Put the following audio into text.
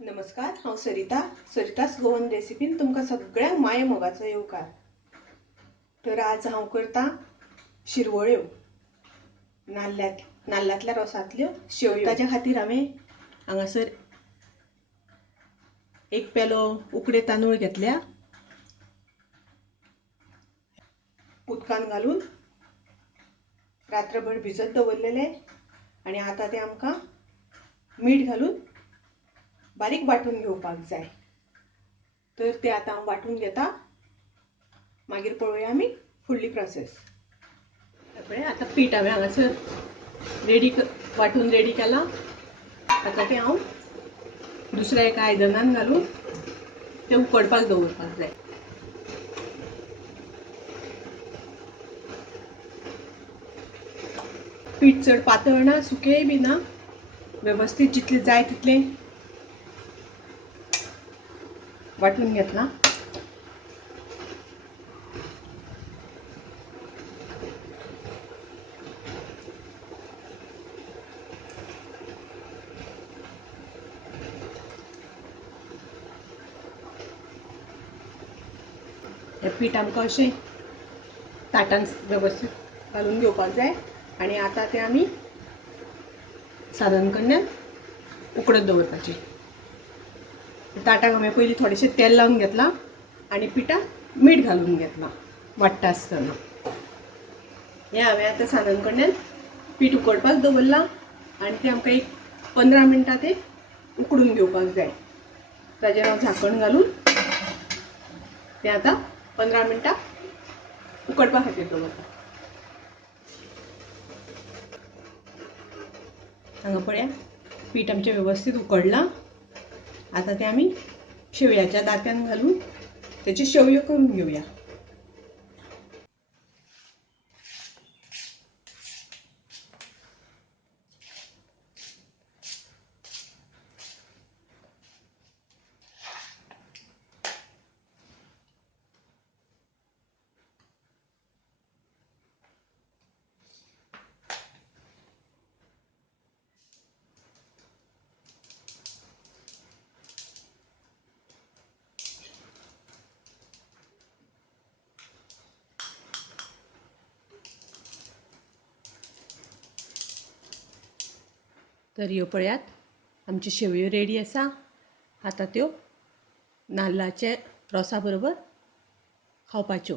नमस्कार, हांव सरितास गोवन रेसिपीन तुमकां सगळ्यांक माये मोगाचो येवकार। तर आज हांव करता शिरवळ्यो, नाल्लांतल्या रोसांतल्यो शेवयो। ताच्या खातीर हांवें हांगासर एक पेलो उकडे तांदूळ घेतल्या, उदकान घालून रात्रभर भिजत दवरलेले, आनी आतां ते आमकां मीठ घालून बारीक वाटून घेवपाक जाय। तर ते आतां हांव वाटून घेता, मागीर पळोवया आमी फुडली प्रोसेस। आतां पीठ हांवें हांगासर वाटून रेडी केलां। आतां तें हांव दुसऱ्या एका आयदनान घालून तें उकडपाक दवरपाक जाय। पीठ चड पातळ ना, सुकेंय बी ना, वेवस्थीत जितलें जाय तितलें वाटून घेतलां। हें पीठ आमकां अशें ताटान वेवस्थीत घालून घेवपाक जाय, आनी आतां तें आमी सारण कडल्यान उकडत दवरपाचें। ताटाक हांवें पयलीं थोडेशें तेल लावन घेतलां आनी पिठाक मीठ घालून घेतलां वाट्टा आसतना। हें हांवें आतां सारण कडल्यान पीठ उकडपाक दवरलां आनी तें आमकां एक 15 मिनटां तें उकडून घेवपाक जाय। ताजेर हांव झाकण घालून तें आतां 15 मिनटां उकडपा खातीर दवरता। हांगा पळया, पीठ आमचें वेवस्थीत उकडलां। आतां तें आमी शेवयाच्या दात्यान घालून तेच्यो शेवयो करून घेवया। तर ह्यो पळयात, आमच्यो शेवयो रेडी आसा। आतां त्यो नाल्लाच्या रोसा बरोबर खावपाच्यो।